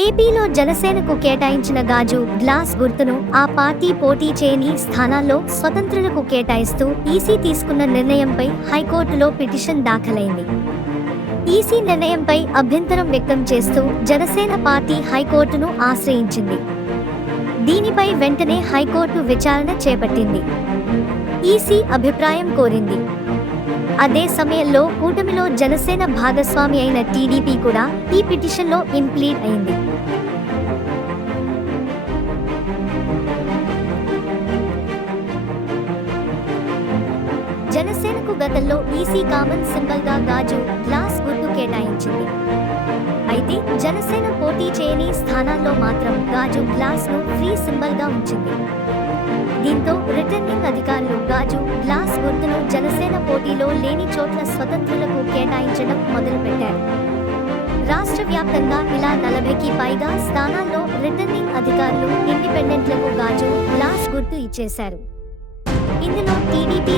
ఏపీలో జనసేనకు కేటాయించిన గాజు గ్లాస్ గుర్తును ఆ పార్టీ పోటీ చేయని స్థానాల్లో స్వతంత్రులకు కేటాయిస్తూ ఈసీ తీసుకున్న నిర్ణయంపై హైకోర్టులో పిటిషన్ దాఖలైంది. ఈసీ నిర్ణయంపై అభ్యంతరం వ్యక్తం చేస్తూ జనసేన పార్టీ హైకోర్టును ఆశ్రయించింది. దీనిపై వెంటనే హైకోర్టు విచారణ చేపట్టింది. ఈసీ అభిప్రాయం కోరింది. అదే సమయంలో కూటమిలో జనసేన భాగస్వామి అయిన టీడీపీ కూడా ఈ పిటిషన్లో ఇంప్లీట్ అయింది. జనసేనకు గతంలో ఈసీ కామన్ సింబల్గా గాజు గ్లాస్ గుర్తు కేటాయించింది. అయితే జనసేన పోటీ చేయని స్థానాల్లో మాత్రం గాజు గ్లాస్ను ఫ్రీ సింబల్గా ఉంచింది. గ్లాస్ జనసేన పోటీలో లేని చోట్ల స్వతంత్రులకు కేటాయించడం మొదలుపెట్టారు. రాష్ట్ర వ్యాప్తంగా ఇలా నలభైకి పైగా స్థానాల్లో రిటర్నింగ్ అధికారులు ఇండిపెండెంట్లకు గాజు గ్లాస్ గుర్తు ఇచ్చేశారు. ఇందులో టీడీపీ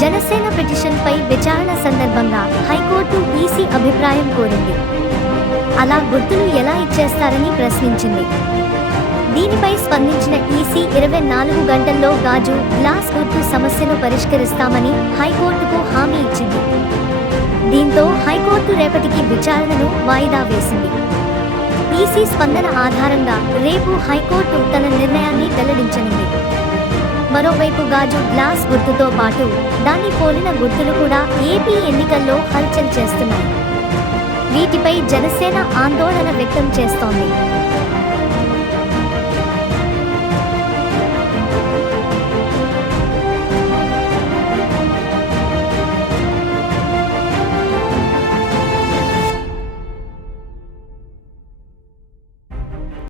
జనసేన పిటిషన్పై విచారణ సందర్భంగా హైకోర్టు బీసీ అభిప్రాయం కోరింది. అలా గుర్తులు ఎలా ఇచ్చేస్తారని ప్రశ్నించింది. దీనిపై స్పందించిన ఈసీ ఇరవై నాలుగు గంటల్లో గాజు గ్లాస్ గుర్తు సమస్యను పరిష్కరిస్తామని హైకోర్టుకు హామీ ఇచ్చింది. దీంతో హైకోర్టు రేపటికి విచారణను వాయిదా వేసింది. ఈసీ స్పందన ఆధారంగా రేపు హైకోర్టు తన నిర్ణయాన్ని వెల్లడించనుంది. మరోవైపు గాజు గ్లాస్ గుర్తుతో పాటు దాన్ని పోలిన గుర్తులు కూడా ఏపీ ఎన్నికల్లో హల్చల్ చేస్తున్నాయి. వీటిపై జనసేన ఆందోళన వ్యక్తం చేస్తోంది.